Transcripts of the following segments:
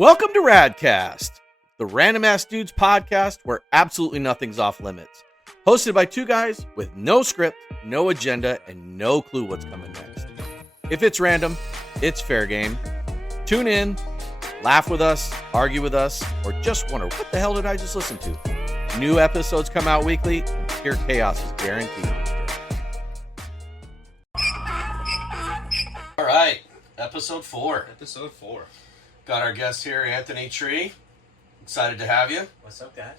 Welcome to Radcast, the Random Ass Dudes podcast where absolutely nothing's off limits. Hosted by two guys with no script, no agenda, and no clue what's coming next. If it's random, it's fair game. Tune in, laugh with us, argue with us, or just wonder what the hell did I just listen to? New episodes come out weekly, and pure chaos is guaranteed. All right, episode 4. Episode 4. Got our guest here, Anthony Tree. Excited to have you. What's up, guys?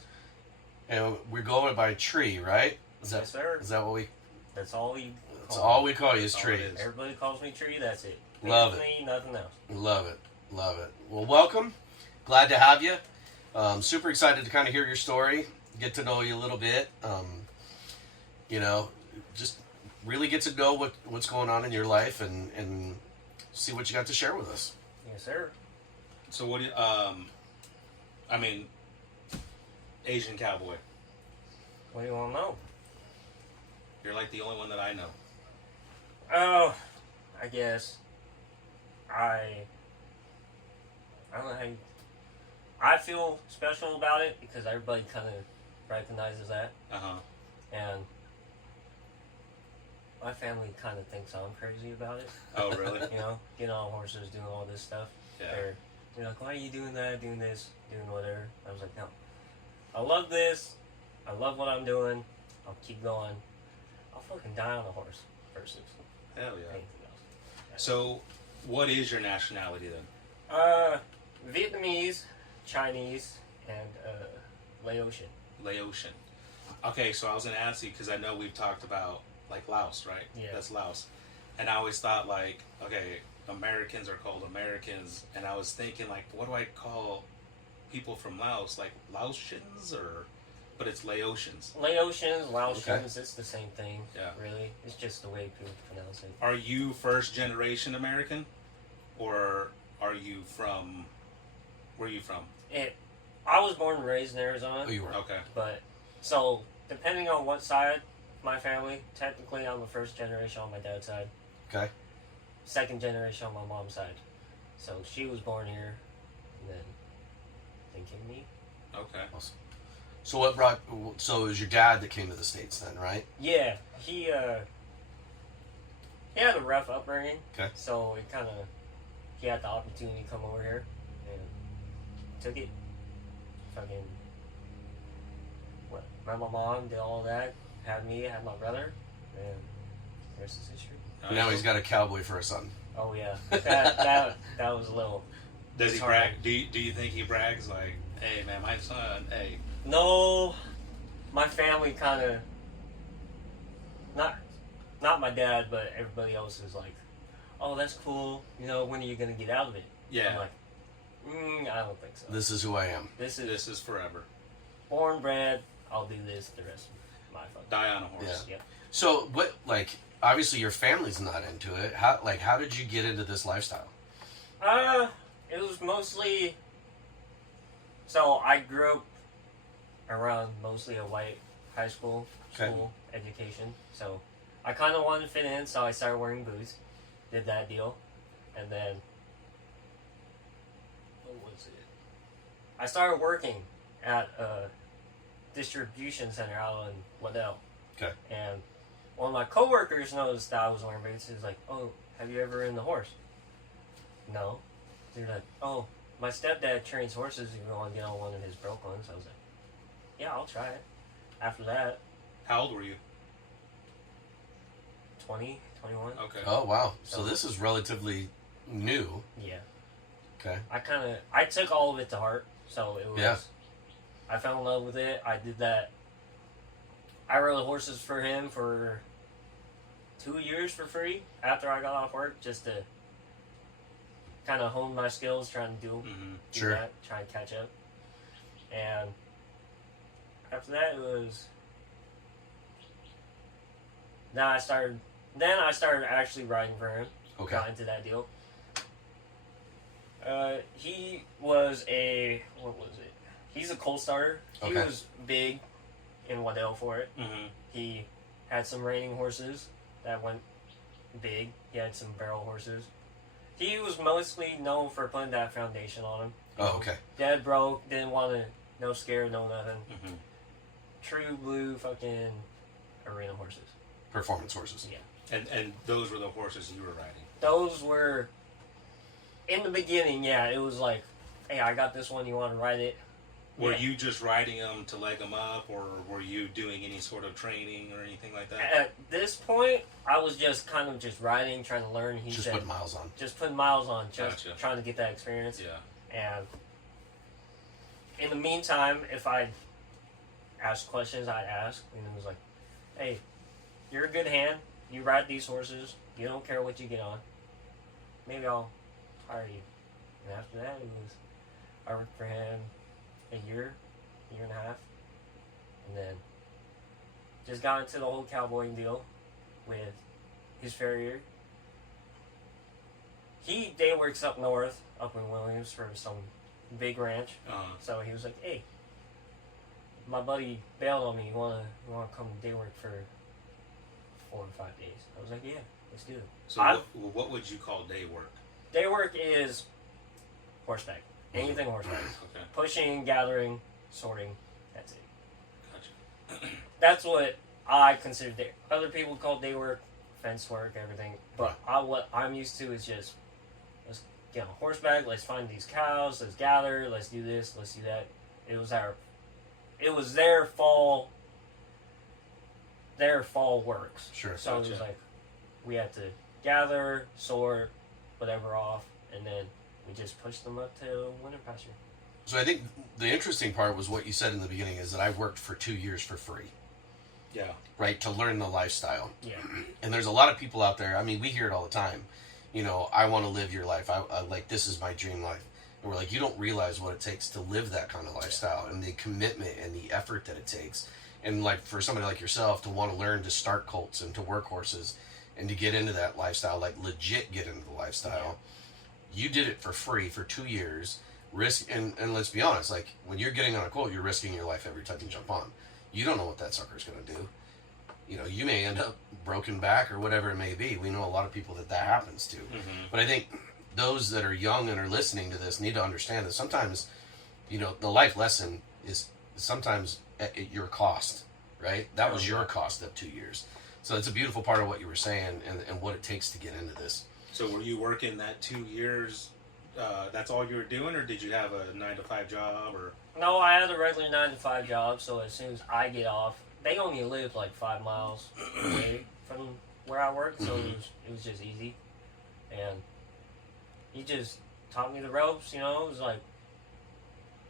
And we're going by Tree, right? Yes, sir. Is that what we? That's all we. That's all we call you is That's all Tree. it is. Everybody calls me Tree. That's it. Love Basically, nothing else. Love it. Love it. Well, welcome. Glad to have you. Super excited to kind of hear your story, get to know you a little bit. Just really get to know what's going on in your life and see what you got to share with us. Yes, sir. So what do you, Asian cowboy. What do you want to know? You're like the only one that I know. Oh, I guess I don't know how you, I feel special about it because everybody kind of recognizes that, Uh-huh. and my family kind of thinks I'm crazy about it. Oh, really? You know, getting on horses, doing all this stuff. Yeah. They're like, why are you doing that, doing this, doing whatever? I was like, no. I love this. I love what I'm doing. I'll keep going. I'll fucking die on a horse versus Hell yeah. anything else. So, what is your nationality then? Vietnamese, Chinese, and Laotian. Laotian. Okay, so I was going to ask you because I know we've talked about, like, Laos, right? Yeah. That's Laos. And I always thought, like, okay, Americans are called Americans, and I was thinking, like, what do I call people from Laos? Like, Laotians, or... But it's Laotians. Laotians, Laotians, Okay. it's the same thing, Yeah. really. It's just the way people pronounce it. Are you first generation American? Or are you from... Where are you from? I was born and raised in Arizona, Oh, you were. Okay. but, so, depending on what side of my family, technically I'm a first generation on my dad's side. Okay. Second generation on my mom's side. So she was born here, and then came me. Okay. Awesome. So what brought? So it was your dad that came to the States then, right? Yeah, he had a rough upbringing. Okay. So it kind of, he had the opportunity to come over here, and took it. Fucking, met my mom, did all that, had me, had my brother, and the rest is history. Now he's got a cowboy for a son. Oh yeah, that was a little. Does he hard. brag? Do you think he brags like, hey man, my son, hey? No, my family kind of, not my dad, but everybody else is like, oh, that's cool. You know, when are you gonna get out of it? Yeah. I'm like, I don't think so. This is who I am. This This is forever. born bred. I'll do this the rest of my fucking. Die on a horse. Yeah. So what? Like, obviously your family's not into it. How did you get into this lifestyle? It was mostly. So I grew up around mostly a white high school Okay. education. So I kind of wanted to fit in, so I started wearing boots. Did that deal, and then what was it? I started working at a distribution center out in Waddell. Okay. And one of my coworkers noticed that I was wearing boots. He was like, "Oh, have you ever ridden the horse?" No. They're like, "Oh, my stepdad trains horses. You want to get on one of his broke ones?" I was like, "Yeah, I'll try it." After that, How old were you? 20, 21. Okay. Oh wow. So this is relatively new. Yeah. Okay. I took all of it to heart. So it was, Yeah. I fell in love with it. I did that. I rode horses for him for 2 years for free after I got off work, just to kind of hone my skills, trying to do Mm-hmm. Sure. that, try and catch up. And after that, it was. Then I started actually riding for him. Okay. Got into that deal. He was what was it? He's a colt starter. He Okay. was big in Waddell for it. Mm-hmm. He had some reining horses that went big. He had some barrel horses. He was mostly known for putting that foundation on him. Oh, okay. Dead broke, didn't want to, no scared, no nothing. Mm-hmm. True blue fucking arena horses. Performance horses. Yeah. And those were the horses you were riding. Those were, in the beginning, yeah, it was like, hey, I got this one, you want to ride it? Were Yeah. you just riding them to leg them up, or were you doing any sort of training or anything like that? At this point, I was just kind of just riding, trying to learn. He Just said, put miles on. just putting miles on, just Gotcha. trying to get that experience. Yeah. And in the meantime, if I asked questions, I'd ask. And it was like, hey, you're a good hand. You ride these horses. You don't care what you get on. Maybe I'll hire you. And after that, I worked for him a year and a half. And then just got into the whole cowboying deal with his farrier. He day works up north, up in Williams for some big ranch. So he was like, "Hey, my buddy bailed on me. You wanna come day work for 4 or 5 days?" I was like, "Yeah, let's do it." So what would you call day work? Day work is horseback. Anything horseback. Okay. Pushing, gathering, sorting. That's it. Gotcha. That's what I consider day. Other people call day work, fence work, everything. But what I'm used to is just, let's get on horseback, let's find these cows, let's gather, let's do this, let's do that. It was their fall works. Sure. So it was Gotcha. like, we had to gather, sort, whatever off, and then we just pushed them up to winter pasture. So I think the interesting part was what you said in the beginning is that I worked for 2 years for free, Yeah. right, to learn the lifestyle. Yeah. And there's a lot of people out there. I mean, we hear it all the time. You know, I want to live your life. I like, this is my dream life. And we're like, you don't realize what it takes to live that kind of lifestyle and the commitment and the effort that it takes. And like for somebody like yourself to want to learn to start colts and to work horses and to get into that lifestyle, like legit get into the lifestyle, you did it for free for 2 years. And let's be honest, like when you're getting on a colt, you're risking your life every time you jump on. You don't know what that sucker's going to do. You know, you may end up broken back or whatever it may be. We know a lot of people that happens to. Mm-hmm. But I think those that are young and are listening to this need to understand that sometimes, you know, the life lesson is sometimes at your cost, right? That was your cost of 2 years. So it's a beautiful part of what you were saying and what it takes to get into this. So were you working that 2 years? That's all you were doing, or did you have a 9-to-5 job? Or No, I had a regular 9-to-5 job, so as soon as I get off, they only live like 5 miles away from where I work, so it was just easy. And he just taught me the ropes, you know. It was like,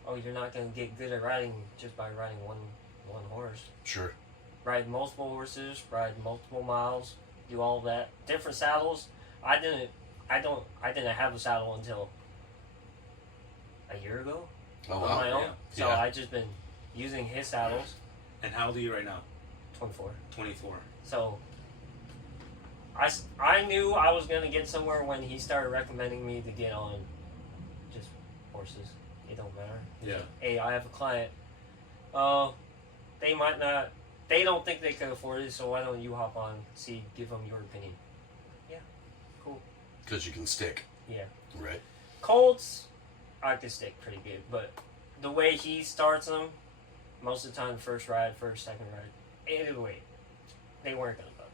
oh, you're not gonna get good at riding just by riding one horse. Sure. Ride multiple horses, ride multiple miles, do all of that. Different saddles. I didn't have a saddle until a year ago Oh, on wow. my own. yeah. So Yeah. I just been using his saddles. And how old are you right now? 24. 24. So I knew I was gonna get somewhere when he started recommending me to get on just horses. It don't matter. Yeah. Hey, I have a client. They might not. They don't think they can afford it. So why don't you hop on? Give them your opinion. Yeah. Cool. Because you can stick, Yeah. right? Colts, I could stick pretty good, but the way he starts them, most of the time, first ride, second ride, either way, they weren't gonna buck.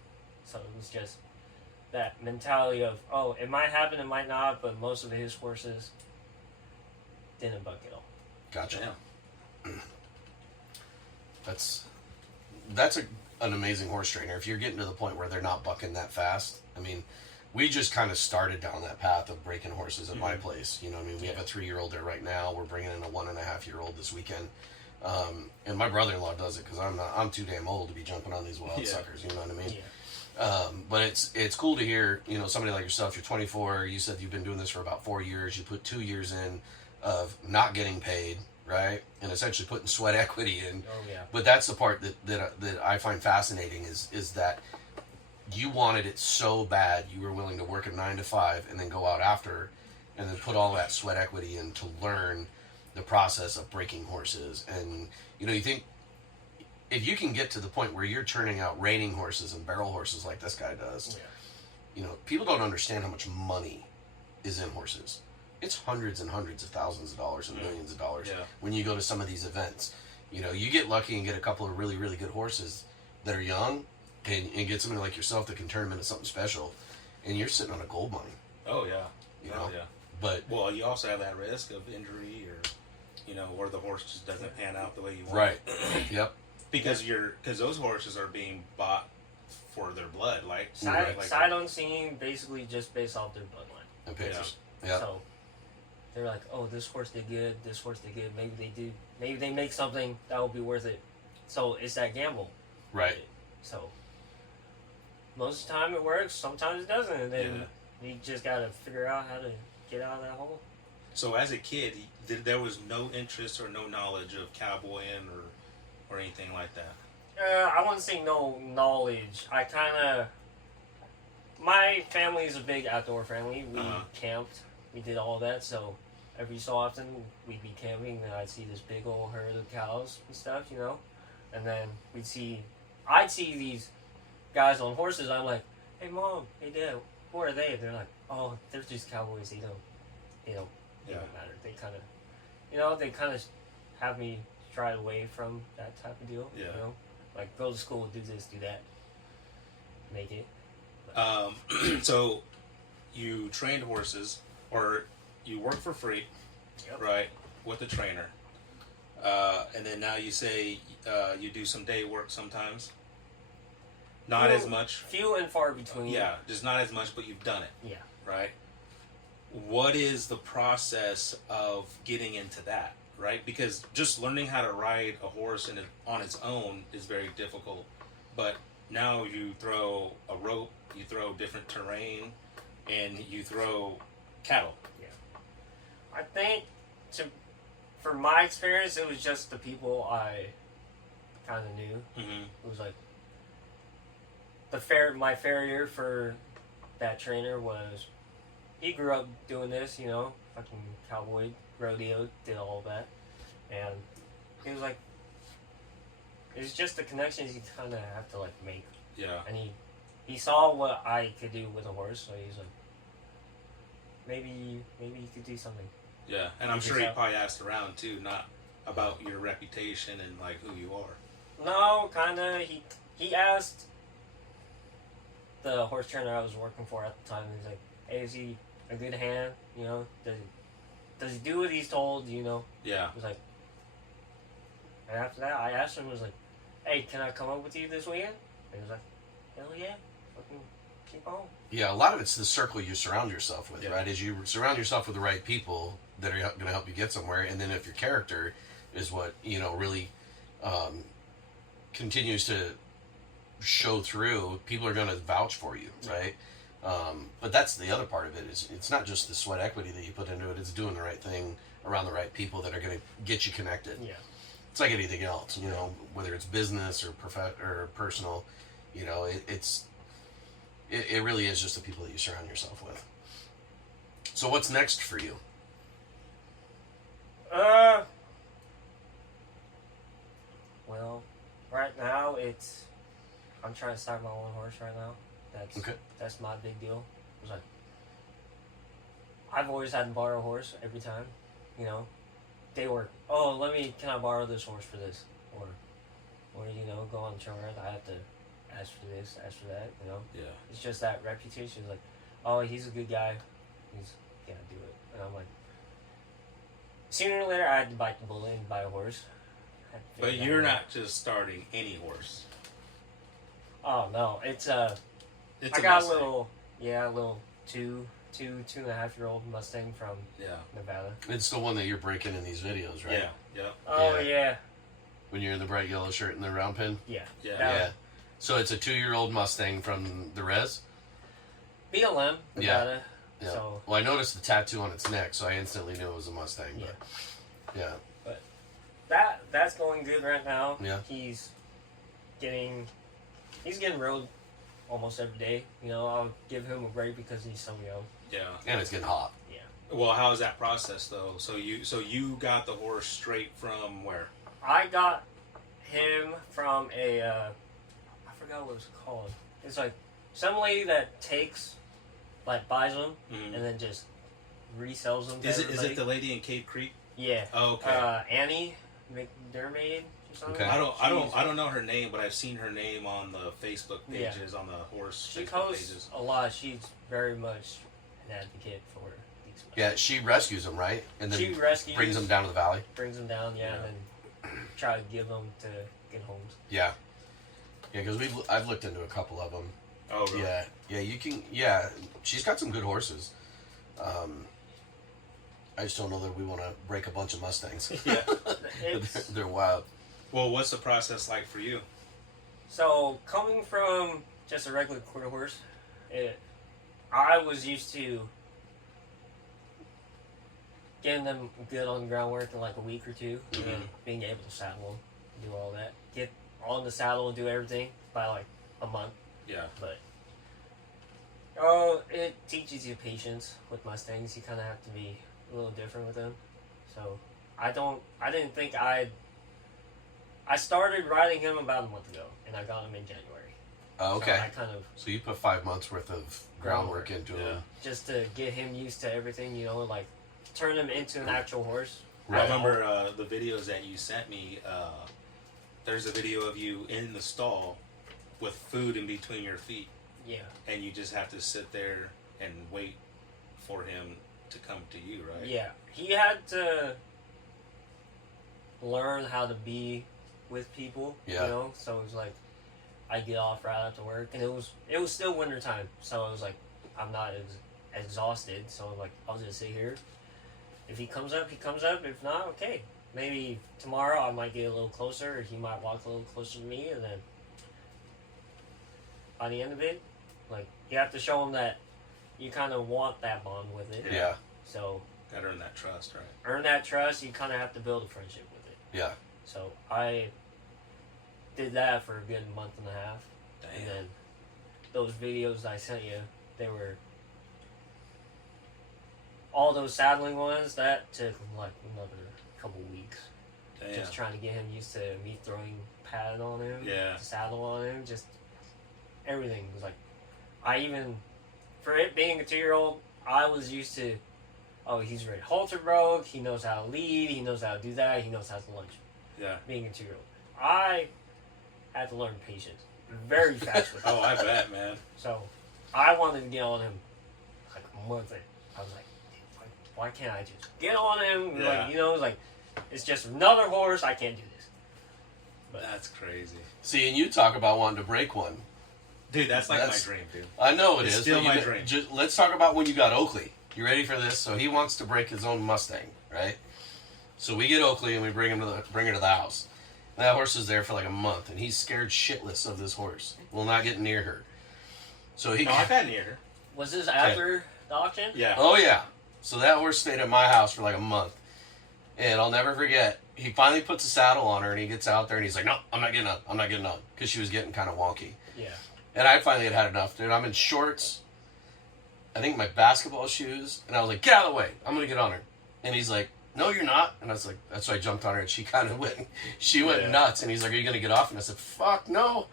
So it was just that mentality of, oh, it might happen, it might not, but most of his horses didn't buck at all. Gotcha. Yeah. That's an amazing horse trainer. If you're getting to the point where they're not bucking that fast, I mean, we just kind of started down that path of breaking horses at my place. You know what I mean? We have a 3-year-old there right now. We're bringing in a 1.5-year-old this weekend. And my brother-in-law does it because I'm too damn old to be jumping on these wild suckers. You know what I mean? Yeah. But it's cool to hear, you know, somebody like yourself, you're 24, you said you've been doing this for about 4 years. You put 2 years in of not getting paid, right? And essentially putting sweat equity in. Oh, yeah. But that's the part that I find fascinating is that you wanted it so bad you were willing to work a 9-to-5 and then go out after and then put all that sweat equity in to learn the process of breaking horses. And, you know, you think if you can get to the point where you're churning out reining horses and barrel horses like this guy does, you know, people don't understand how much money is in horses. It's hundreds and hundreds of thousands of dollars and millions of dollars Yeah. when you go to some of these events. You know, you get lucky and get a couple of really, really good horses that are young, and get somebody like yourself that can turn them into something special, and you're sitting on a gold mine. Oh yeah. You Oh know? yeah. But Well, you also have that risk of injury, or where the horse just doesn't pan out the way you want. right, yep, Because those horses are being bought for their blood, like Sight unseen, basically just based off their bloodline. and pictures, yeah, So they're like, oh, this horse did good. This horse did good. Maybe they do. Maybe they make something that will be worth it. So it's that gamble. right. So most of the time it works. Sometimes it doesn't. And then you just gotta figure out how to get out of that hole. So as a kid, there was no interest or no knowledge of cowboying or anything like that. I wouldn't say no knowledge. I kind of. My family is a big outdoor family. We camped. We did all that. So every so often we'd be camping and I'd see this big old herd of cows and stuff, And then I'd see these guys on horses. I'm like, hey mom, hey dad, who are they? They're like, oh, they're just cowboys. They don't matter. They kind of have me try away from that type of deal. Yeah. Like go to school, do this, do that, make it. So you trained horses, or you work for free, Yep. right, with a trainer, and then now you say you do some day work sometimes. Not as much. Few and far between. Yeah, just not as much, but you've done it. Yeah. Right? What is the process of getting into that, right? Because just learning how to ride a horse on its own is very difficult. But now you throw a rope, you throw different terrain, and you throw cattle. I think, from my experience, it was just the people I kind of knew. Mm-hmm. It was like my farrier for that trainer was, he grew up doing this, fucking cowboy, rodeo, did all that, and he was like, it's just the connections you kind of have to make, Yeah. and he saw what I could do with a horse, so he's like, maybe you could do something. Yeah. And I'm sure he probably asked around too, not about your reputation and like who you are. No, kind of. He asked the horse trainer I was working for at the time. He's like, "Hey, is he a good hand? Does he do what he's told? Yeah. I was like, and after that, I asked him, was like, "Hey, can I come up with you this weekend?" And he was like, "Hell yeah, fucking keep on." Yeah, a lot of it's the circle you surround yourself with, Yeah. right? As you surround yourself with the right people that are going to help you get somewhere, and then if your character is what really continues to show through, people are going to vouch for you, right? But that's the other part of it. It's not just the sweat equity that you put into it; it's doing the right thing around the right people that are going to get you connected. Yeah. It's like anything else, whether it's business or or personal, it really is just the people that you surround yourself with. So what's next for you? Well, right now I'm trying to start my own horse right now. That's my big deal. It's like, I've always had to borrow a horse every time, They were, can I borrow this horse for this? Or go on chart, I have to ask for this, ask for that, Yeah. It's just that reputation. Like, oh, he's a good guy. He's gonna do it. And I'm like, sooner or later, I had to bite the bullet and buy a horse. But you're not just starting any horse. Oh no, it's It's I a got Mustang. a little 2.5-year-old Mustang from Yeah. Nevada. It's the one that you're breaking in these videos, right? Yeah. Yeah. Oh Yeah. yeah, When you're in the bright yellow shirt and the round pin? yeah. Yeah. That Yeah. So it's a 2-year-old Mustang from the res? BLM Nevada. Yeah. So Well, I noticed the tattoo on its neck, so I instantly knew it was a Mustang. yeah, But yeah. that's going good right now. Yeah. He's getting rode almost every day. I'll give him a break because he's so young. Yeah. And it's getting hot. Yeah. Well, how is that process though? So you got the horse straight from where? I got him from I forgot what it's called. It's like some lady that buys them Mhm. and then just resells them. To Is everybody. it the lady in Cave Creek? Yeah. Oh, okay. Annie McDermott or something. Okay. I don't know her name, but I've seen her name on the Facebook Yeah. pages, on the horse She Facebook posts pages. a lot. She's very much an advocate for these. Yeah, she rescues them, right? And then She rescues, brings them down to the valley. brings them down, Yeah. and then try to give them to good homes. Yeah. Yeah, because I've looked into a couple of them. Oh, really? Yeah, yeah, you can. Yeah, she's got some good horses. I just don't know that we want to break a bunch of Mustangs. Yeah. They're wild. Well, what's the process like for you? So coming from just a regular quarter horse, I was used to getting them good on the groundwork in like a week or two, and then being able to saddle them, do all that, get on the saddle and do everything by like a month. Yeah. But it teaches you patience with Mustangs. You kind of have to be a little different with them. So I didn't think I started riding him about a month ago, and I got him in January. Oh, So okay. I kind of So you put 5 months worth of groundwork into Yeah. him. just to get him used to everything, like turn him into an actual horse. I remember the videos that you sent me. There's a video of you in the stall with food in between your feet, Yeah. and you just have to sit there and wait for him to come to you, right? Yeah. He had to learn how to be with people. Yeah. So it was like I get off right after work, and it was still winter time, so it was like I'm not as exhausted, so I'm like I'll just sit here. If he comes up, he comes up. If not, okay. Maybe tomorrow I might get a little closer, or he might walk a little closer to me, and then by the end of it, like you have to show him that you kind of want that bond with it. Yeah, So Gotta earn that trust, right? earn that trust. You kind of have to build a friendship with it. yeah. So I did that for a good month and a half, Damn. and then those videos I sent you, they were all those saddling ones. That took like another couple weeks. Damn. Just trying to get him used to me throwing pad on him, Yeah. saddle on him, just everything was like. I even, for it being a 2-year-old, I was used to. Oh, he's ready. Halter broke. He knows how to lead. He knows how to do that. He knows how to lunge. Yeah. Being a 2-year-old, I had to learn patience very fast with him. Oh, I bet, man. So I wanted to get on him like a month in. I was like, why can't I just get on him? Yeah. Like, like it's just another horse. I can't do this. But That's crazy. See, and you talk about wanting to break one. Dude, that's like That's- my dream, dude. I know it It's is. still but my dream. Let's talk about when you got Oakley. You ready for this? So he wants to break his own Mustang, right? So we get Oakley and we bring her to the house. And that horse is there for like a month, and he's scared shitless of this horse. Will not get near her. So he. No, I got near her. was this after the auction? Yeah. Oh yeah. So that horse stayed at my house for like a month, and I'll never forget. He finally puts a saddle on her, and he gets out there, and he's like, "No, I'm not getting on. I'm not getting on," because she was getting kind of wonky. Yeah. And I finally had enough, dude. I'm in shorts, I think my basketball shoes, and I was like, "Get out of the way! I'm gonna get on her." And he's like, "No, you're not." And I was like, "That's why I jumped on her." And she kind of went, Yeah. nuts. And he's like, "Are you gonna get off?" And I said, "Fuck no."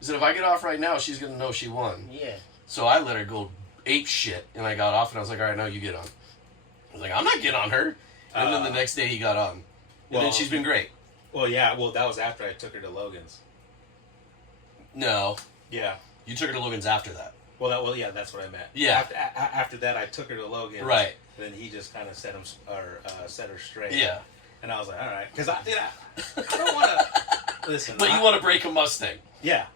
He said, "If I get off right now, she's gonna know she won." Yeah. So I let her go ape shit, and I got off, and I was like, "All right, now you get on." I was like, "I'm not getting on her." And then the next day he got on, and well- then she's been great. Well, yeah. Well, that was after I took her to Logan's. No, Yeah. you took her to Logan's after that. Well, yeah, that's what I meant. Yeah. After that, I took her to Logan's. Right. Then he just kind of set her straight. Yeah. And I was like, all right, because I don't want to listen. But you want to break a Mustang. Yeah.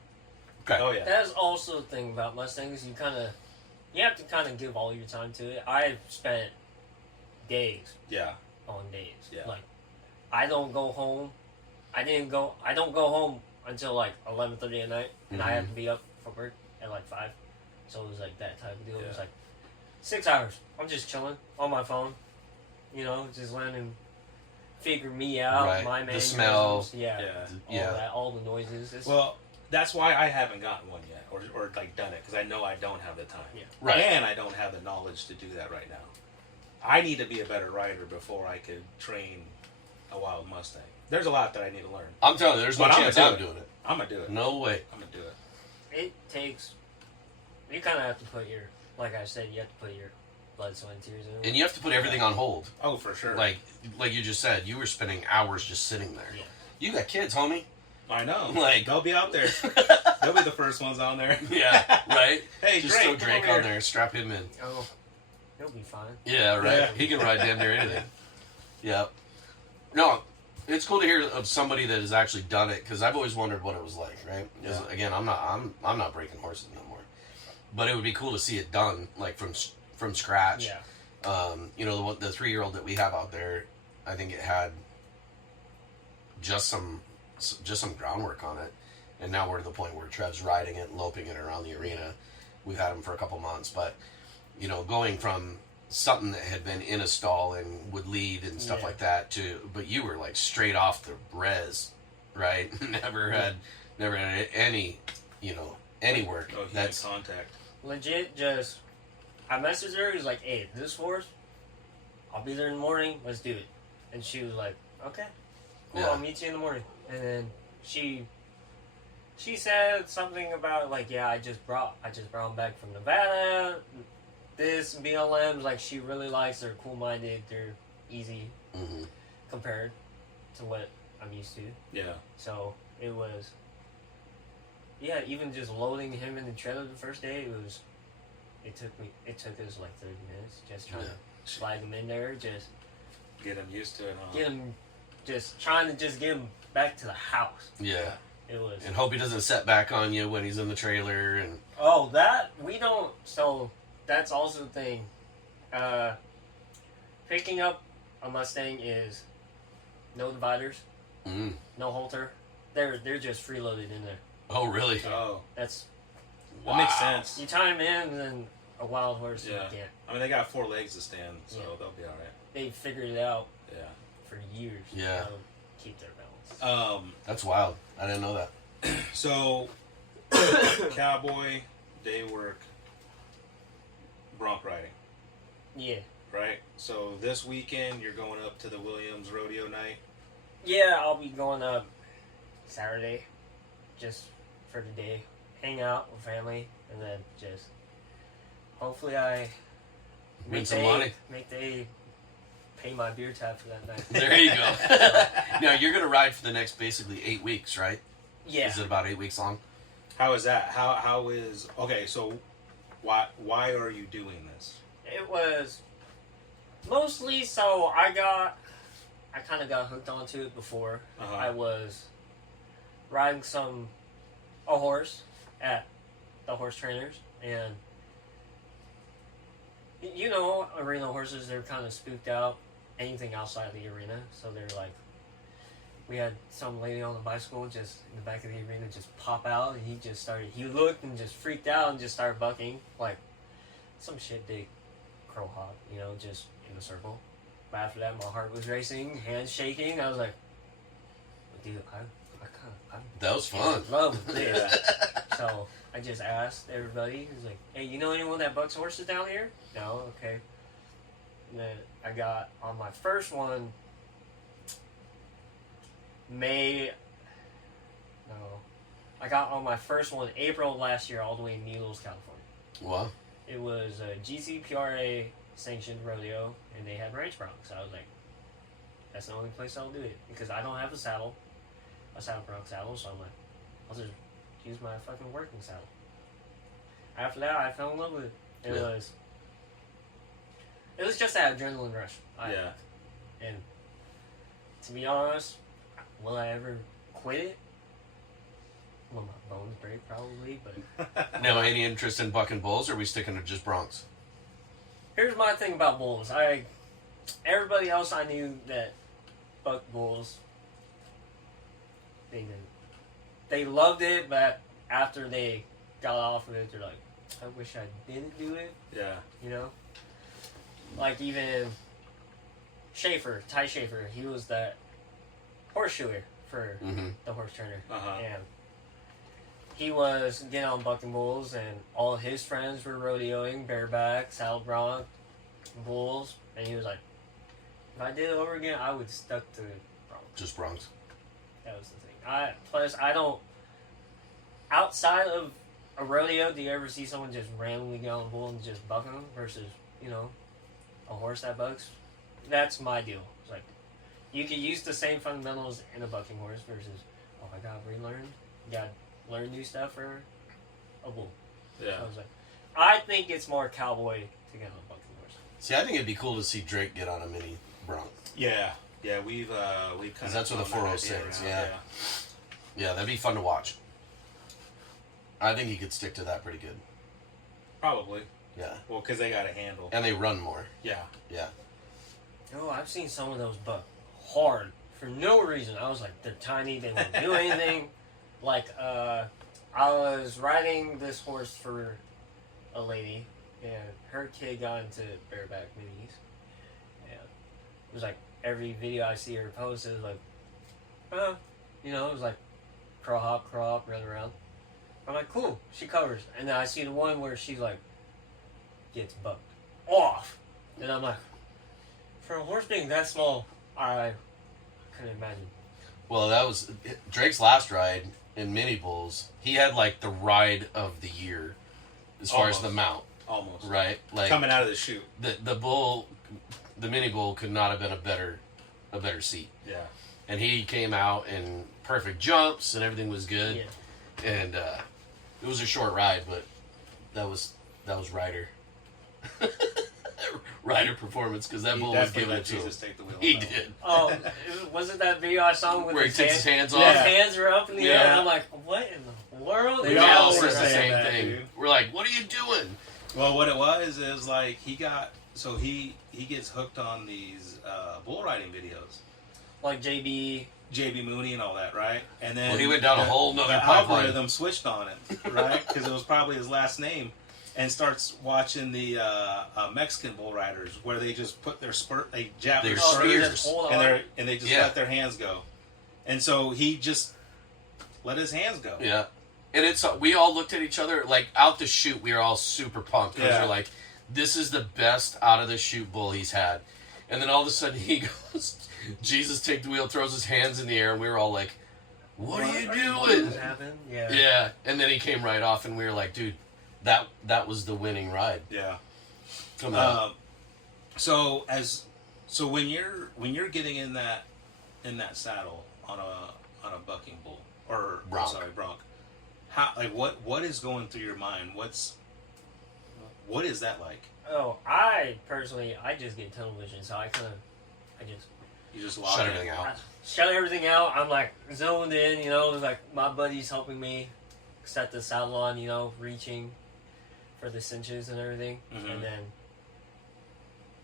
Okay. Oh yeah. That's also the thing about Mustangs. You have to kind of give all your time to it. I've spent days Yeah. on days. Yeah. Like, I don't go home. I don't go home until like 11:30 at night, and I have to be up for work at like 5. So it was like that type of deal. It was Yeah. like 6 hours. I'm just chilling on my phone, just letting him figure me out. Right. My The mannerisms, smell. yeah, Yeah. all the noises. Well, that's why I haven't gotten one yet, or like done it, because I know I don't have the time. Yeah. Right. And I don't have the knowledge to do that right now. I need to be a better rider before I could train a wild Mustang. There's a lot that I need to learn. I'm telling you, there's no But I'm chance gonna I'm do doing it. I'm gonna do it. No way. I'm gonna do it. It takes. You kind of have to put your, like I said, you have to put your blood, sweat, and tears in it. And you have to put everything on hold. Oh, for sure. Like you just said, you were spending hours just sitting there. Yeah. You got kids, homie. I know. Like- they'll be out there. They'll be the first ones on there. Yeah, right? Hey, Just Drake, throw come Drake over on here. there, strap him in. Oh, he'll be fine. Yeah, right? Yeah. He can ride damn near anything. Yep. No, it's cool to hear of somebody that has actually done it, because I've always wondered what it was like, right? 'Cause, Yeah. again, I'm not breaking horses no more. But it would be cool to see it done, like from scratch. Yeah. You know, the 3-year-old that we have out there, I think it had just some groundwork on it, and now we're to the point where Trev's riding it, loping it around the arena. We've had him for a couple months, but you know, going from something that had been in a stall and would lead and stuff Yeah. like that but you were like straight off the res, right? never had any, you know, any work. Oh, human That's contact. Legit, just I messaged her. He was like, "Hey, this horse, I'll be there in the morning. Let's do it." And she was like, "Okay, cool. Yeah. I'll meet you in the morning." And then she said something about like, "Yeah, I just brought him back from Nevada. This BLMs, like, she really likes. They're cool-minded. They're easy mhm. compared to what I'm used to." Yeah. So it was, yeah, even just loading him in the trailer the first day, it took us like 30 minutes just trying Yeah. to slide him in there, just Get them used to it, huh? get him, just trying to just get him back to the house. Yeah. It was, And hope he doesn't set back on you when he's in the trailer. And oh, that, we don't, so that's also the thing. Picking up a Mustang is no dividers, no halter. They're just freeloaded in there. Oh, really? Oh, That's, that makes sense. you tie him in, and then a wild horse, Yeah. you can't. I mean, they got 4 legs to stand, so Yeah. they'll be all right. They figured it out Yeah. for years. Yeah. How to keep their balance. That's wild. I didn't know that. So, cowboy, day work, bronc riding, Yeah. right? So this weekend you're going up to the Williams Rodeo Night. Yeah, I'll be going up Saturday just for the day. Hang out with family, and then just hopefully I Win some money. make they pay my beer tab for that night. There you go. Now, you're going to ride for the next basically 8 weeks, right? Yeah. Is it about 8 weeks long? How is that? How is okay? So, why are you doing this? It was mostly so I kind of got hooked onto it before. Uh-huh. I was riding a horse at the horse trainers, and you know, arena horses, they're kind of spooked out anything outside the arena, so they're like, we had some lady on the bicycle just in the back of the arena just pop out, and he looked and just freaked out and just started bucking like some shit big crow hop, you know, just in a circle. But after that, my heart was racing, hands shaking. I was like, dude, I That was fun. love this. So I just asked everybody, who's like, "Hey, you know anyone that bucks horses down here?" No, okay. And then I got on my first one, I got on my first one April of last year, all the way in Needles, California. Well, It was a GCPRA sanctioned rodeo, and they had ranch broncs. I was like, that's the only place I'll do it, because I don't have a saddle bronc saddle, so I'm like, I'll just use my fucking working saddle. After that, I fell in love with it. It was just that adrenaline rush. Yeah. And to be honest, will I ever quit it? Will my bones break? Probably, but now, any interest in bucking bulls, or are we sticking to just broncs? here's my thing about bulls. Everybody else I knew that bucked bulls, they didn't. They loved it, but after they got off of it, they're like, I wish I didn't do it. Yeah. You know? Like even Schaefer, Ty Schaefer, he was that horseshoer for Mm-hmm. the horse trainer. Uh-huh. And he was getting on bucking bulls, and all his friends were rodeoing bareback, saddle bronc, bulls, and he was like, if I did it over again, I would stuck to bronc. Just broncs. That was the thing. Plus I don't, outside of a rodeo, do you ever see someone just randomly get on a bull and just buck them versus, you know, a horse that bucks, that's my deal. It's like, you can use the same fundamentals in a bucking horse versus, oh, I gotta relearn, you gotta learn new stuff for a bull. Yeah. I was like, I think it's more cowboy to get on a bucking horse. See, I think it'd be cool to see Drake get on a mini bronc. Yeah. Yeah, we've kind of. That's with the thrown that 406, idea around, yeah. Yeah, that'd be fun to watch. I think he could stick to that pretty good. Probably. Yeah. Well, because they got a handle. And they run more. Yeah. Yeah. Oh, I've seen some of those buck hard for no reason. I was like, they're tiny, they won't do anything. Like, I was riding this horse for a lady, and her kid got into bareback minis. And it was like, every video I see her post is like, you know, it was like, crawl hop, run around. I'm like, cool, she covers. And then I see the one where she's like, gets bucked off. And I'm like, for a horse being that small, I couldn't imagine. Well, that was Drake's last ride in mini bulls. He had like the ride of the year as far as Almost. the mount, Almost. right? Like Coming out of the chute. the bull, the mini bull could not have been a better seat. Yeah. And he came out in perfect jumps and everything was good. Yeah. And it was a short ride, but that was rider rider performance because that He bull was definitely giving let it to him. Jesus take the wheel. He on that did. Oh, wasn't that video I saw with Where he his takes hands? his hands His off. hands were up in the air. Yeah. And I'm like, what in the world? We We is all all that? were said the saying same that, thing. dude. We're like, what are you doing? Well, what it was is like he gets hooked on these bull riding videos, Like JB. JB Mooney and all that, right? And then Well, he went down a whole nother the pipeline. algorithm switched on him, right? Because it was probably his last name, and starts watching the Mexican bull riders where they just put their they jab Their their Oh, they spears. just hold and on. they just Yeah. let their hands go, and so he just let his hands go. Yeah. And it's we all looked at each other like out the chute. We were all super pumped because Yeah. we're like, "This is the best out of the chute bull he's had." And then all of a sudden he goes, "Jesus, take the wheel!" Throws his hands in the air, and we were all like, "What are you What doing?" happened? Yeah. Yeah. And then he came right off, and we were like, "Dude, that was the winning ride." Yeah. Come on. So when you're getting in that saddle on a bucking bull or Bronc. bronc, how what is going through your mind? What is that like? Oh, I personally, I just get tunnel vision, so I just You just lock Shut in. everything out. I shut everything out. I'm like zoned in, you know, like my buddy's helping me set the saddle on, you know, reaching for the cinches and everything. Mhm. And then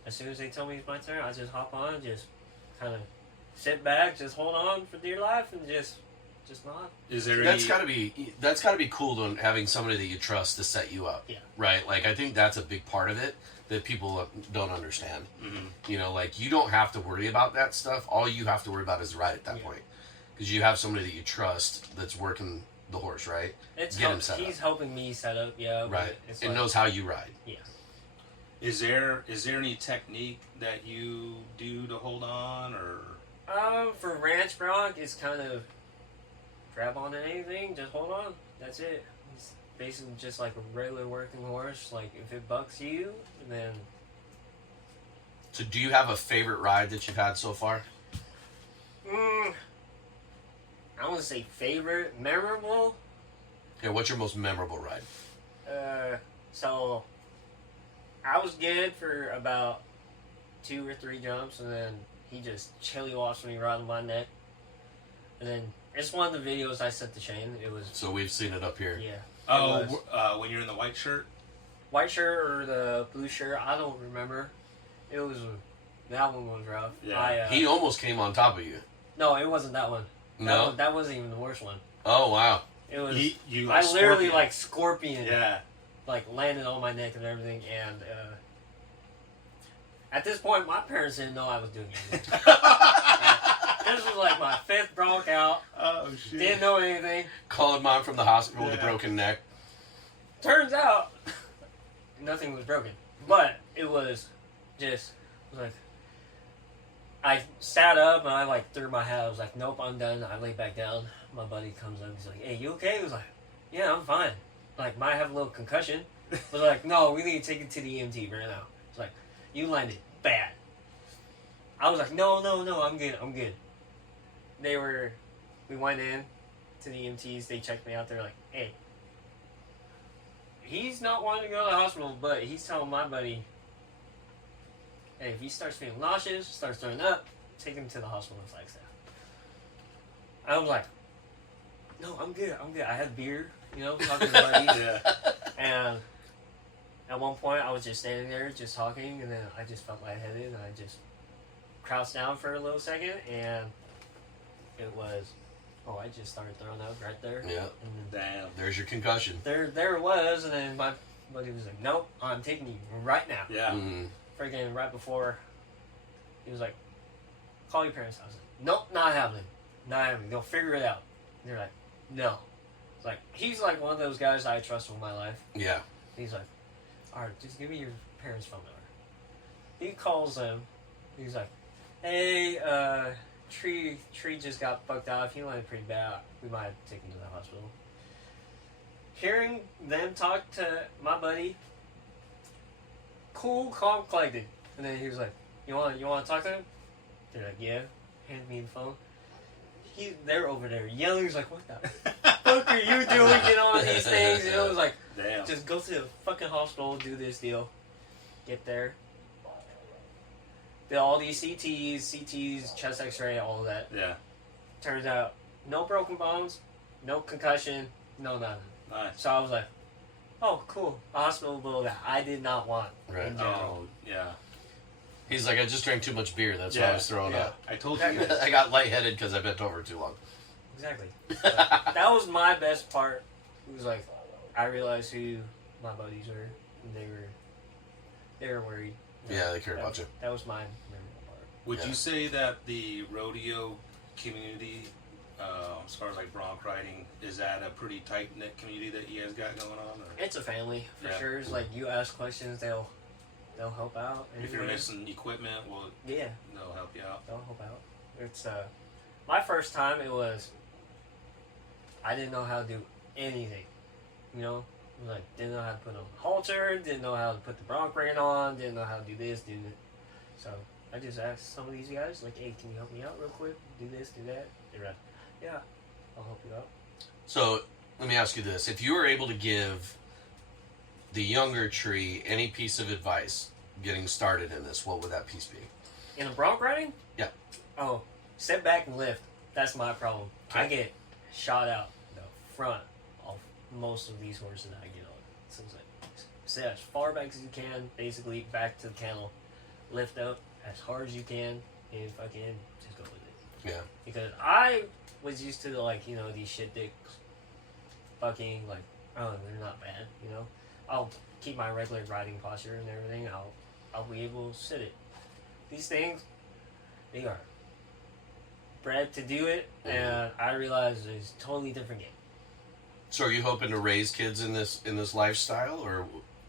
as soon as they tell me it's my turn, I just hop on, just kind of sit back, just hold on for dear life, and just nod. Is there That's any, gotta be cool to having somebody that you trust to set you up. Yeah. Right. Like I think that's a big part of it that people don't understand. Mhm. You know, like you don't have to worry about that stuff. All you have to worry about is the ride at that Yeah. point, because you have somebody that you trust that's working the horse, right? It's Get him set he's up. helping me set up, yeah. but Right. It's It like, knows how you ride. yeah. is there any technique that you do to hold on or? For ranch bronc, it's kind of grab on to anything, just hold on. That's it. It's basically just like a regular working horse. Like if it bucks you, then So, do you have a favorite ride that you've had so far? I want to say favorite, memorable. Yeah. What's your most memorable ride? So I was good for about 2 or 3 jumps, and then he just chili washed me right on my neck. And then it's one of the videos I sent to Shane. It was So we've seen it up here. yeah. Oh, It was when you're in the white shirt. white shirt or the blue shirt. I don't remember. It was that one was rough. Yeah. He almost came on top of you. No, it wasn't that one. No. That wasn't even the worst one. Oh wow. It was. You I like literally scorpion. like scorpion. Yeah. Like landed on my neck and everything, and at this point, my parents didn't know I was doing anything. This was like my 5th bronc out. Oh shit. Didn't know anything. Calling mom from the hospital with a Yeah. broken neck. Turns out, nothing was broken, but it was just like I sat up and I like threw my hat. I was like, "Nope, I'm done." I lay back down. My buddy comes up. He's like, "Hey, you okay?" I was like, "Yeah, I'm fine." Like, might have a little concussion. I was like, "No, we need to take it to the EMT right now." It's like, "You landed bad. I was like, no, I'm good. We went in to the EMTs. They checked me out. They're like, hey, he's not wanting to go to the hospital, but he's telling my buddy, hey, if he starts feeling nauseous, starts throwing up, take him to the hospital in Flagstaff. I was like, no, I'm good. I had beer, talking to buddies. Yeah. And at one point, I was just standing there, just talking, and then I just felt lightheaded, and I just crouched down for a little second, and it was, I just started throwing up right there. Yeah. And Damn. There's your concussion. there it was, and then my buddy was like, nope, I'm taking you right now. Yeah. Mm-hmm. Freaking right before, he was like, call your parents' house. Nope, not happening. They'll figure it out. They're like, no. It's like, he's like one of those guys I trust with my life. Yeah. He's like, alright, just give me your parents' phone number. He calls them. He's like, hey, Tree just got fucked off. He landed pretty bad. We might have to take him to the hospital. Hearing them talk to my buddy, cool, calm, collected. And then he was like, you want to talk to him? They're like, yeah. Hand me the phone. They're over there yelling. He's like, what the fuck are you doing? On these things. It was like, Damn. just go to the fucking hospital, do this deal. Get there. Did all these CTs, chest x-ray, all of that. Yeah. Turns out, no broken bones, no concussion, no nothing. Nice. So I was like, oh, cool. A hospital bill that I did not want. Right. In general. Oh, yeah. He's like, I just drank too much beer. That's why I was throwing up. I told you. I got lightheaded because I bent over too long. Exactly. That was my best part. It was like, I realized who my buddies were. And they were worried. Yeah, they cared about you. That was my memorable part. Would Yeah. you say that the rodeo community, as far as like bronc riding, is that a pretty tight knit community that you guys got going on? Or It's a family for Yeah. sure. It's like you ask questions, they'll help out. if you're anyway. missing equipment, well, Yeah, they'll help you out. they'll help out. It's my first time. It was I didn't know how to do anything. Like didn't know how to put on a halter, didn't know how to put the bronc rein on, didn't know how to do this, do that. So I just asked some of these guys, like, hey, can you help me out real quick? Do this, do that. They're like, yeah, I'll help you out. So let me ask you this: if you were able to give the younger Tree any piece of advice getting started in this, what would that piece be? In a bronc riding? Yeah. Oh, sit back and lift. That's my problem. I get shot out the front of most of these horses that I get on. So it's like, sit as far back as you can, basically back to the kennel, lift up as hard as you can, and fucking just go with it. Yeah. Because I was used to these shit dicks fucking like, oh, they're not bad, I'll keep my regular riding posture and everything. I'll be able to sit it. These things, they are bred to do it, and I realize it's a totally different game. So are you hoping to raise kids in this lifestyle, or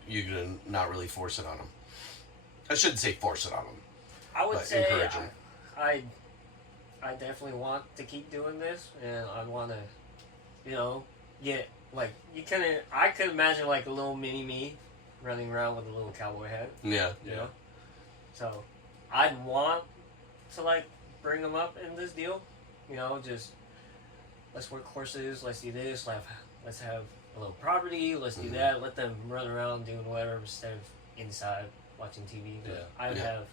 you gonna not really force it on them? I shouldn't say force it on them. I would But say encourage 'em. I definitely want to keep doing this, and I want to, get like I could imagine like a little mini me running around with a little cowboy hat. Yeah. You know? So I'd want to like bring them up in this deal. Just let's work horses, let's do this, let's have a little property, let's do that, let them run around doing whatever instead of inside watching TV. But Yeah. I would Yeah. have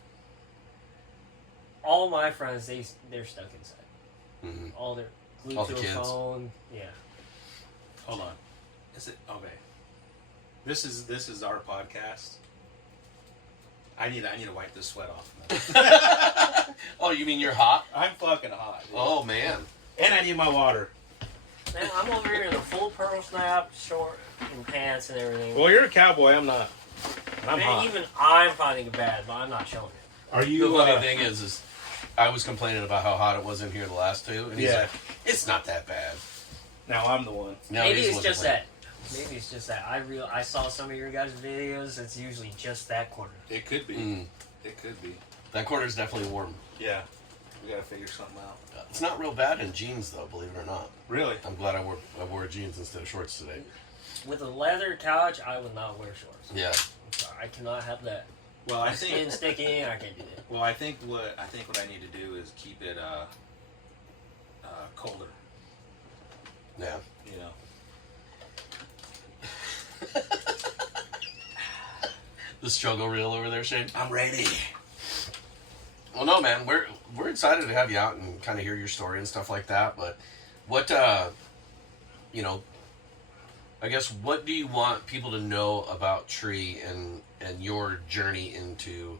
all my friends, they're stuck inside. Mm-hmm. All they're glued All to the a kids. phone. Yeah. Hold on. Is it okay? This is our podcast. I need to wipe this sweat off. Oh, you mean you're hot? I'm fucking hot. Dude. Oh man. And I need my water. Man, I'm over here in a full pearl snap, short, and pants and everything. Well, you're a cowboy. I'm not. I'm Man, hot. even I'm finding it bad, but I'm not showing it. Are The you? funny thing is I was complaining about how hot it was in here the last two, and he's Yeah. like, "It's not that bad." Now I'm the one. Now Maybe he's it's looking just like- that. Maybe it's just that. I saw some of your guys' videos. It's usually just that corner. It could be. Mm. It could be. That corner's definitely warm. Yeah. We gotta figure something out. It's not real bad in jeans though, believe it or not. Really? I'm glad I wore jeans instead of shorts today. With a leather couch, I would not wear shorts. Yeah. I'm sorry, I cannot have that. Well, I Skin think. sticking, I can't do that. Well, I think what I need to do is keep it colder. Yeah. You know. The struggle reel over there, Shane. I'm ready. Well, no, man, we're excited to have you out and kind of hear your story and stuff like that. But what, you know, I guess what do you want people to know about Tree and your journey into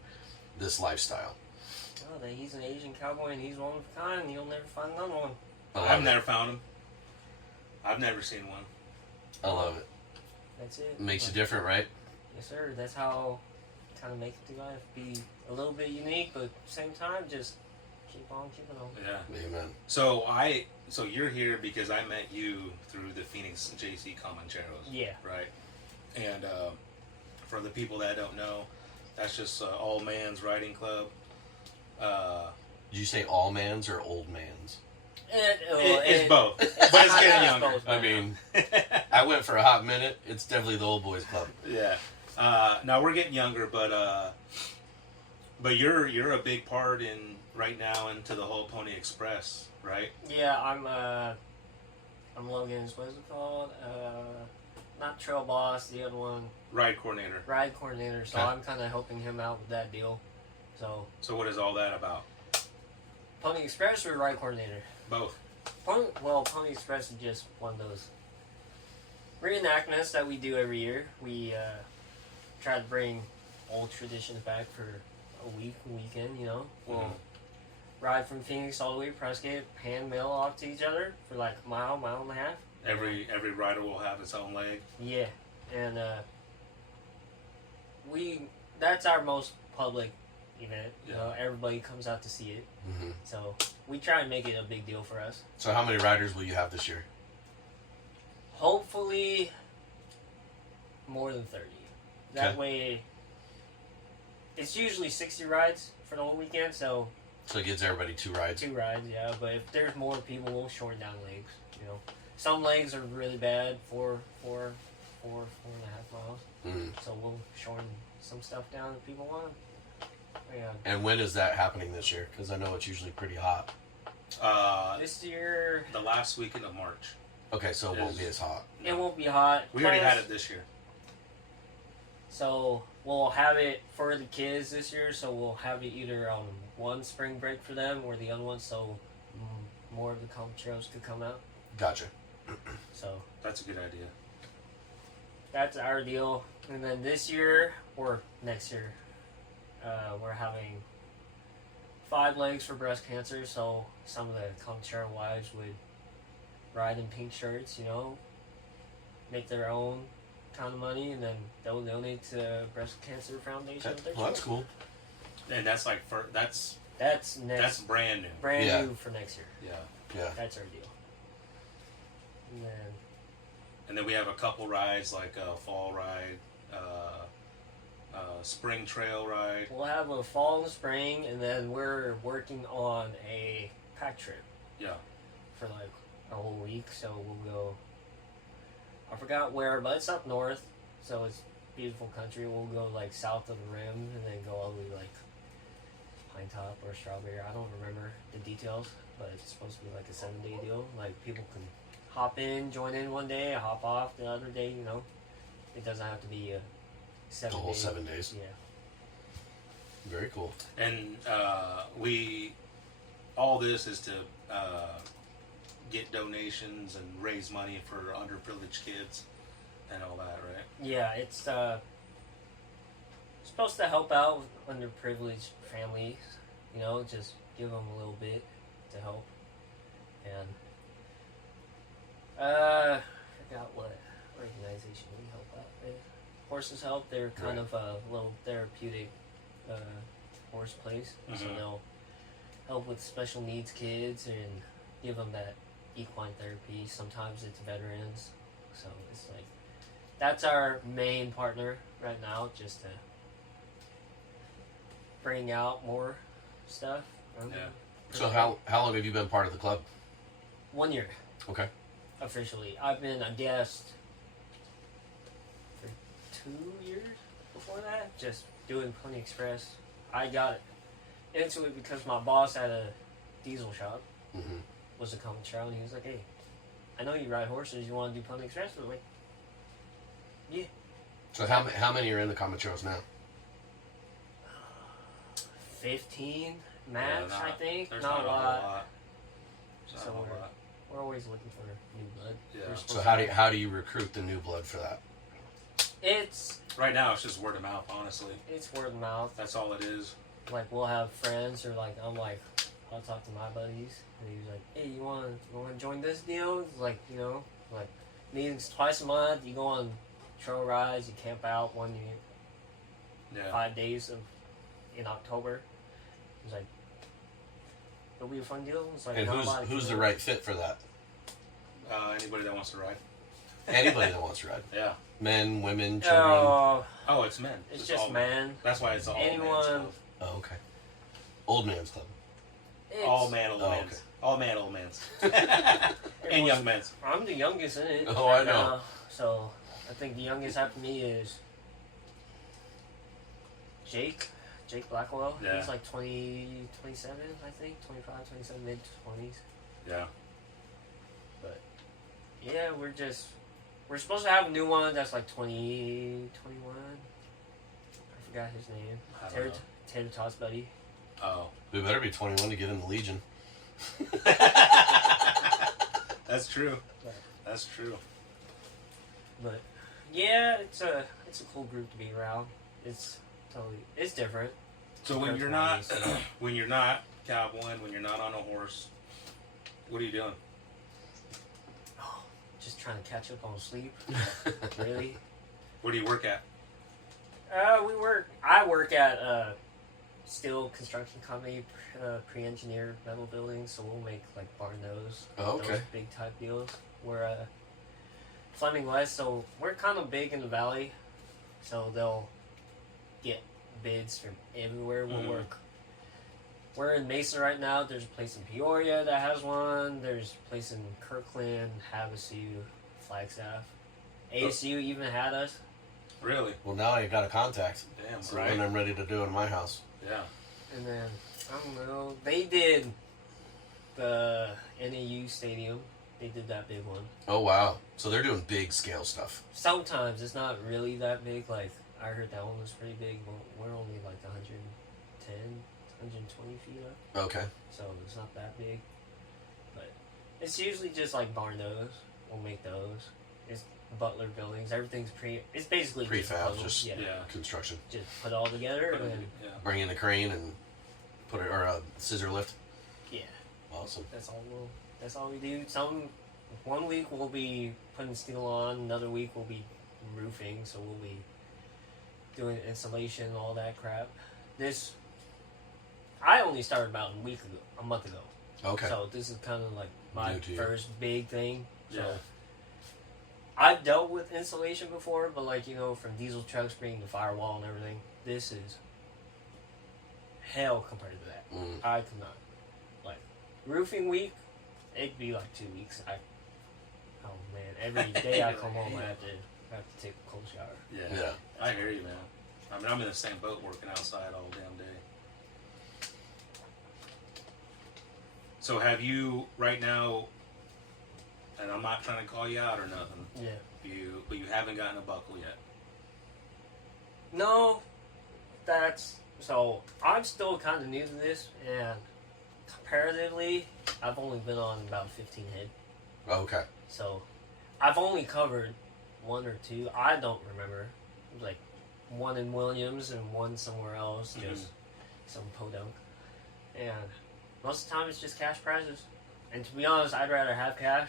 this lifestyle? Oh, that he's an Asian cowboy and he's one of a kind. You'll never find another one. I've never found them. I've never seen one. I love it. That's it. It makes you different, right? Yes, sir. That's how kind of make it through life. Be a little bit unique, but at the same time, just keep on keeping on. Yeah. Amen. So you're here because I met you through the Phoenix JC Comancheros. Yeah. Right. And for the people that don't know, that's just all man's riding club. Did you say all mans or old mans? It's both, but it's getting younger. both, I mean, I went for a hot minute. It's definitely the old boys club. Yeah. Now we're getting younger, but you're a big part in right now into the whole Pony Express, right? Yeah, I'm Logan's, what is it called? Not trail boss, the other one, Ride coordinator. ride coordinator. So Okay. I'm kind of helping him out with that deal. So what is all that about? Pony Express or ride coordinator? Both. Pony Express is just one of those reenactments that we do every year. We try to bring old traditions back for a weekend, you know. We'll ride from Phoenix all the way to Prescott, hand mail off to each other for like a mile and a half. Every rider will have its own leg. Yeah, and that's our most public event. You know, everybody comes out to see it. Mm-hmm. So we try and make it a big deal for us. So how many riders will you have this year? Hopefully, more than 30. That Okay. way, it's usually 60 rides for the whole weekend, so So it gives everybody 2 rides. 2 rides, yeah. But if there's more people, we'll shorten down legs. You know, some legs are really bad, 4.5 miles. Mm. So we'll shorten some stuff down if people want. Yeah. And when is that happening this year? Because I know it's usually pretty hot. This year, The last weekend of March. Okay, so it won't be as hot. it won't be hot. We already had Plus, it this year. So we'll have it for the kids this year. So we'll have it either on one spring break for them or the other one, so more of the Comancheros could come out. Gotcha. So That's a good idea. that's our deal. And then this year or next year, we're having 5 legs for breast cancer. So some of the Comanchero wives would ride in pink shirts, you know, make their own kind of money, and then they'll donate to Breast Cancer Foundation. Okay. Well, that's cool. And that's like that's That's next, that's brand new. brand Yeah. new for next year. Yeah. Yeah. That's our deal. And then We have a couple rides like a fall ride, spring trail ride. we'll have a fall and spring, and then we're working on a pack trip Yeah. for like a whole week. So we'll go. I forgot where, but it's up north, so it's beautiful country. We'll go like south of the rim, and then go all the way like Pine Top or Strawberry. I don't remember the details, but it's supposed to be like a 7-day deal. Like people can hop in, join in one day, hop off the other day. You know, it doesn't have to be a 7 The whole day. 7 days. Yeah. Very cool. And all this is to get donations and raise money for underprivileged kids and all that, right? Yeah, it's supposed to help out with underprivileged families. You know, just give them a little bit to help. And I forgot what organization we help out with. Horses Help. They're kind Right. of a little therapeutic horse place, so Mhm. they'll help with special needs kids and give them that equine therapy. Sometimes it's veterans, so it's like that's our main partner right now, just to bring out more stuff. Yeah. So how long have you been part of the club? 1 year Okay. officially. I've been a guest for 2 years before that, just doing Pony Express. I got into it because my boss at a diesel shop Mm-hmm. was a Comanchero, and he was like, "Hey, I know you ride horses. You want to do Pony Express with me?" Yeah. So how many are in the Comancheros now? 15 max, I think. There's Not a lot. There's not So a whole lot. We're always looking for new blood. Yeah. We're So supposed how do you recruit the new blood for that? It's Right now, it's just word of mouth. Honestly, word of mouth. that's all it is. Like we'll have friends, or like I'll talk to my buddies, and he's like, "Hey, you want to join this deal?" It's like, like meetings twice a month. You go on trail rides. You camp out Yeah. 5 days in October. It's like it'll be a fun deal. It's like And not a lot of who's the people. right fit for that? Anybody that wants to ride. Anybody that wants to ride. Yeah. Men, women, children. Oh, it's men. It's just all men. That's why it's all Anyone- man's club. Oh, okay. Old man's club. It's- All man, old Oh, mans. okay. All man, old mans. and everyone's- young men's. I'm the youngest in it. Oh, I know. now, so I think the youngest after me is Jake Blackwell. Yeah. He's like 27, I think, 25, 27, mid 20s. Yeah. Yeah, we're supposed to have a new one that's like 20, 21. I forgot his name. I don't know. Tater Tots buddy. Oh. We better be 21 to get in the Legion. That's true. That's true. But yeah, it's a cool group to be around. It's different. So when Compared you're to not what I used to. when you're not cowboying, when you're not on a horse, what are you doing? Just trying to catch up on sleep. Really. Where do you work at? I work at a steel construction company, pre-engineered metal buildings, so we'll make like barn doors, Oh, okay. those big type deals. We're Fleming West, so we're kind of big in the valley, so they'll get bids from everywhere. We'll Mhm. work. We're in Mesa right now. There's a place in Peoria that has one. There's a place in Kirkland, Havasu, Flagstaff. ASU even had us. Really? Well, now I got a contact. Damn, So right? when I'm ready to do it in my house. Yeah. And then, I don't know, they did the NAU Stadium. They did that big one. Oh, wow. So they're doing big scale stuff. Sometimes it's not really that big. Like, I heard that one was pretty big, but we're only like 110, 120 feet up. Okay. So it's not that big. But it's usually just like barn doors. We'll make those. It's Butler buildings. Everything's it's basically just a Prefab, puzzle. just yeah. construction. Just put it all together and then, Yeah. Bring in the crane and put it, or a scissor lift. yeah. Awesome. That's all we do. One week we'll be putting steel on, another week we'll be roofing, so we'll be doing insulation, all that crap. I only started about a month ago. Okay. So this is kind of like my New to you. first big thing. So Yeah. I've dealt with insulation before, but like, from diesel trucks bringing the firewall and everything, this is hell compared to that. Mm. I could not. Like, roofing week, it'd be like 2 weeks. Oh man, every day I come home, I have to take a cold shower. Yeah. Yeah. I hear you, man. I mean, I'm in the same boat working outside all damn day. So have you right now? And I'm not trying to call you out or nothing. Yeah. But you haven't gotten a buckle yet. No, so I'm still kind of new to this, and comparatively, I've only been on about 15 head. Okay. So I've only covered one or two. I don't remember. Like one in Williams and one somewhere else, just some podunk. And most of the time it's just cash prizes. And to be honest, I'd rather have cash.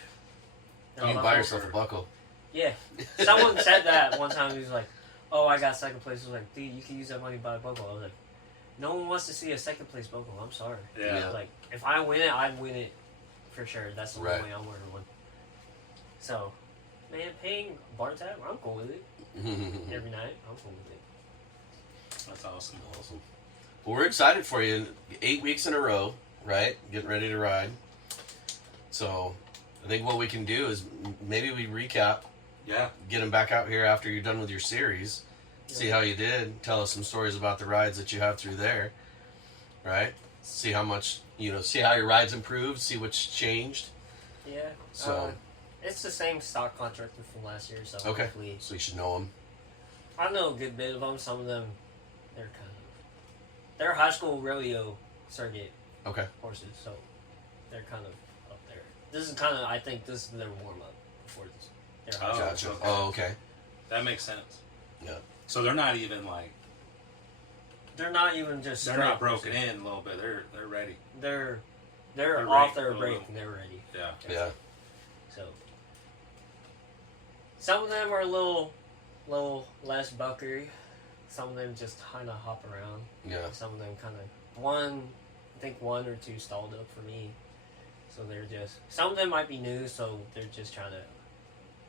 than You can a buy buckle. yourself a buckle. Yeah. Someone said that one time. He was like, "Oh, I got second place." I was like, "Dude, you can use that money to buy a buckle." I was like, "No one wants to see a second place buckle. I'm sorry." Yeah. Like, if I win it, I'd win it for sure. That's the Right. only way I'm wearing one. So, man, paying bar tab, I'm cool with it. Every night, I'm cool with it. That's awesome. Awesome. Well, we're excited for you. 8 weeks in a row, right? Getting ready to ride. So, I think what we can do is maybe we recap, Yeah. get them back out here after you're done with your series, See how you did. Tell us some stories about the rides that you have through there, right? See how much, see how your rides improved, see what's changed. Yeah. So, it's the same stock contractor from last year, so okay. hopefully. So you should know them. I know a good bit of them. Some of them, they're high school rodeo circuit Okay. horses, so they're kind of up there. This is kind of, I think this is their warm up before this. Their high school. Gotcha. okay. Oh, okay. That makes sense. Yeah. So they're not even like They're not even just. they're straight not broken horses. in a little bit. They're ready. They're They're off ready. their break and they're ready. Yeah. Yeah. So some of them are a little less buckery. Some of them just kind of hop around. Yeah. Some of them kind of I think one or two stalled up for me. So they're just some of them might be new, so they're just trying to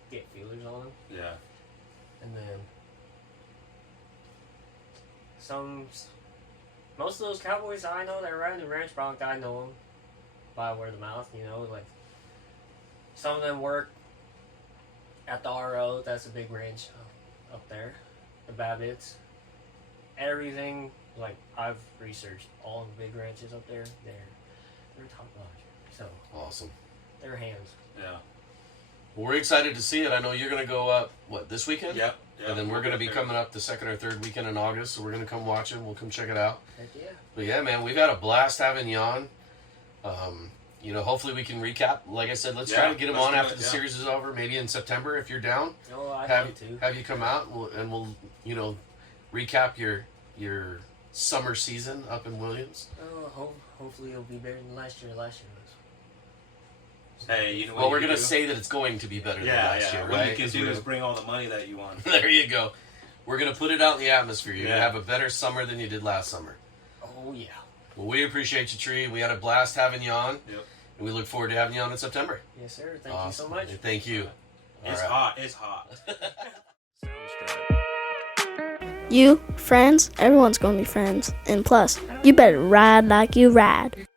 get feelers on them. Yeah. And then most of those cowboys I know that ride in the ranch bronc, I know them by word of mouth. Like some of them work at the RO. That's a big ranch up there. The Babbitts. Everything, like I've researched all the big ranches up there. They're top notch. So Awesome. they're hands. Yeah. Well, we're excited to see it. I know you're going to go up, this weekend? Yep. And then we're going to be coming up the second or third weekend in August, so we're going to come watch it. We'll come check it out. Heck yeah. But yeah, man, we've had a blast having you on. Hopefully we can recap. Like I said, let's try to get him let's on do after it, the yeah. series is over, maybe in September if you're down. Oh, I'd Have love to. have you come out and we'll recap your summer season up in Williams. Oh, hopefully it'll be better than last year. Last year was. Hey, you know what? Well, you we're can gonna do? say that it's going to be better than Yeah, last year, What right? you can 'Cause do we're is gonna- bring all the money that you want. There you go. We're gonna put it out in the atmosphere. You're gonna Yeah. have a better summer than you did last summer. Oh yeah. Well, we appreciate you, Tree. We had a blast having you on. Yep. And we look forward to having you on in September. Yes, sir. Thank Awesome. you so much. Thank you. It's All right. hot. It's hot. You, friends, everyone's gonna be friends. And plus, you better ride like you ride.